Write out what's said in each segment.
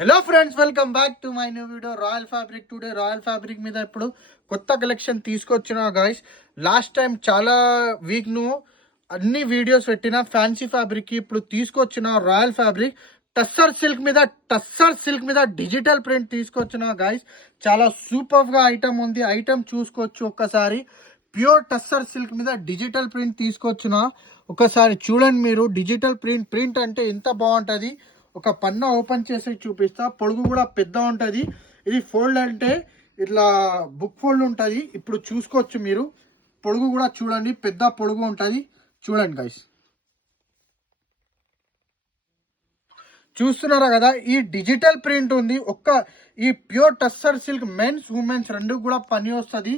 Hello friends, welcome back to my new video royal fabric. Today royal fabric మీద ఇప్పుడు కొత్త collection తీసుకొచ్చిన guys. Last time చాలా week ను అన్ని వీడియోస్ పెట్టిన ఫ్యాన్సీ ఫ్యాబ్రిక్ ఇప్పుడు తీసుకొచ్చిన రాయల్ ఫ్యాబ్రిక్ టస్సర్ సిల్క్ మీద డిజిటల్ ప్రింట్ తీసుకొచ్చిన గాయస్. చాలా సూపర్ గా ఐటమ్ ఉంది. ఐటమ్ చూసుకోవచ్చు ఒక్కసారి. ప్యూర్ టస్సర్ సిల్క్ మీద డిజిటల్ ప్రింట్ తీసుకొచ్చిన ఒకసారి చూడండి మీరు. డిజిటల్ ప్రింట్ అంటే ఎంత బాగుంటుంది. ఒక పన్ను ఓపెన్ చేసి చూపిస్తా. పొడుగు కూడా పెద్ద ఉంటుంది. ఇది ఫోల్డ్ అంటే ఇట్లా బుక్ ఫోల్డ్ ఉంటుంది. ఇప్పుడు చూసుకోవచ్చు మీరు. పొడుగు కూడా చూడండి, పెద్ద పొడుగు ఉంటుంది. చూడండి గైస్, చూస్తున్నారా కదా. ఈ డిజిటల్ ప్రింట్ ఉంది. ఈ pure tussar silk men's women's రెండు కూడా పని వస్తుంది.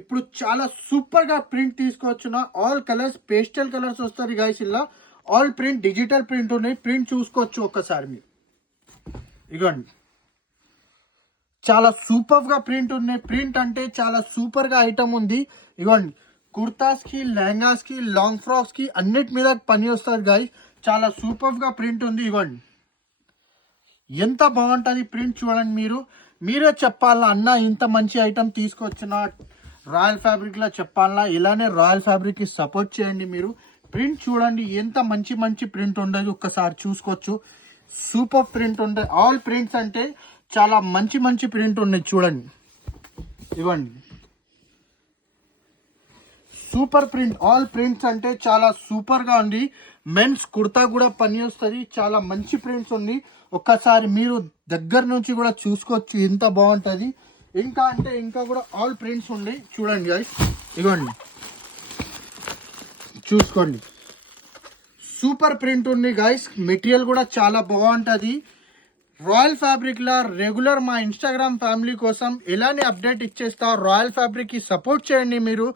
ఇప్పుడు చాలా సూపర్ గా ప్రింట్ తీసుకొచ్చిన ఆల్ కలర్స్ పేస్టల్ కలర్స్ వస్తుంది గైస్. ఇలా ఆల్ ప్రింట్ డిజిటల్ ప్రింట్ ఉన్నాయి. ప్రింట్ చూసుకోవచ్చు ఒక్కసారి మీరు. ఇగోండి, చాలా సూపర్ గా ప్రింట్ ఉన్నాయి. ప్రింట్ అంటే చాలా సూపర్ గా ఐటమ్ ఉంది. ఇగోండి, కుర్తాస్ కి, లెహంగాస్ కి, లాంగ్ ఫ్రాక్స్ కి అన్నిటి మీద పని వస్తుంది గాయస్. చాలా సూపర్ గా ప్రింట్ ఉంది. ఇగోండి, ఎంత బాగుంటుంది ప్రింట్ చూడండి మీరు. మీరే చెప్పాలా అన్న ఇంత మంచి ఐటమ్ తీసుకొచ్చిన రాయల్ ఫ్యాబ్రిక్ లా చెప్పాలా. ఇలానే రాయల్ ఫ్యాబ్రిక్ కి సపోర్ట్ చేయండి మీరు. ప్రింట్ చూడండి ఎంత మంచి మంచి ప్రింట్ ఉండదు. ఒక్కసారి చూసుకోవచ్చు. సూపర్ ప్రింట్ ఉంటాయి. ఆల్ ప్రింట్స్ అంటే చాలా మంచి మంచి ప్రింట్ ఉన్నాయి. చూడండి, ఇవ్వండి, సూపర్ ప్రింట్. ఆల్ ప్రింట్స్ అంటే చాలా సూపర్ గా ఉంది. మెన్స్ కుర్తా కూడా పని వస్తుంది. చాలా మంచి ప్రింట్స్ ఉంది. ఒక్కసారి మీరు దగ్గర నుంచి కూడా చూసుకోవచ్చు ఎంత బాగుంటుంది. ఇంకా కూడా ఆల్ ప్రింట్స్ ఉన్నాయి. చూడండి గైస్, ఇవ్వండి, చూసుకోండి. సూపర్ ప్రింట్ ఉంది గైస్. మెటీరియల్ కూడా చాలా బాగుంటుంది. రాయల్ ఫ్యాబ్రిక్ లా రెగ్యులర్ మా ఇన్స్టాగ్రామ్ ఫ్యామిలీ కోసం ఎలానే అప్డేట్ ఇచ్చేస్తా. రాయల్ ఫ్యాబ్రిక్ కి సపోర్ట్ చేయండి మీరు.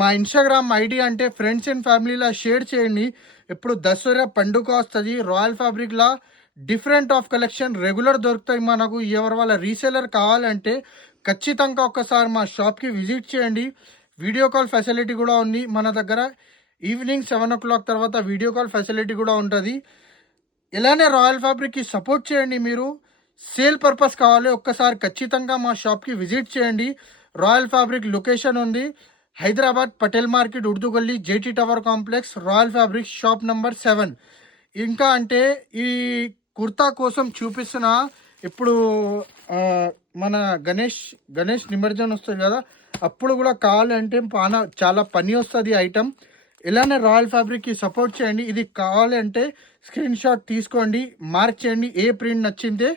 మా ఇన్స్టాగ్రామ్ ఐడి అంటే ఫ్రెండ్స్ అండ్ ఫ్యామిలీలా షేర్ చేయండి. ఇప్పుడు దసరా పండుగ వస్తుంది. Royal fabric law different of collection regular దొరుకుతాయి మనకు. ఎవరి వాళ్ళ రీసేలర్ కావాలంటే ఖచ్చితంగా ఒక్కసారి మా షాప్కి విజిట్ చేయండి. వీడియో కాల్ ఫెసిలిటీ కూడా ఉంది మన దగ్గర. ఈవినింగ్ 7 o'clock తర్వాత వీడియో కాల్ ఫెసిలిటీ కూడా ఉంటుంది. ఇలానే రాయల్ ఫ్యాబ్రిక్కి సపోర్ట్ చేయండి మీరు. సేల్ పర్పస్ కావాలి ఒక్కసారి ఖచ్చితంగా మా షాప్కి విజిట్ చేయండి. రాయల్ ఫ్యాబ్రిక్ లొకేషన్ ఉంది హైదరాబాద్, పటేల్ మార్కెట్, ఉర్దూ గల్లీ, JT tower complex, royal fabric shop number 7. ఇంకా అంటే ఈ కుర్తా కోసం చూపిస్తున్న ఇప్పుడు మన గణేష్ నిమజ్జనం వస్తుంది కదా, అప్పుడు కూడా కావాలంటే చాలా పని వస్తుంది ఐటమ్. ఇలానే రాయల్ ఫ్యాబ్రిక్కి సపోర్ట్ చేయండి. ఇది కావాలంటే స్క్రీన్ షాట్ తీసుకోండి, మార్క్ చేయండి ఏ ప్రింట్ నచ్చిందే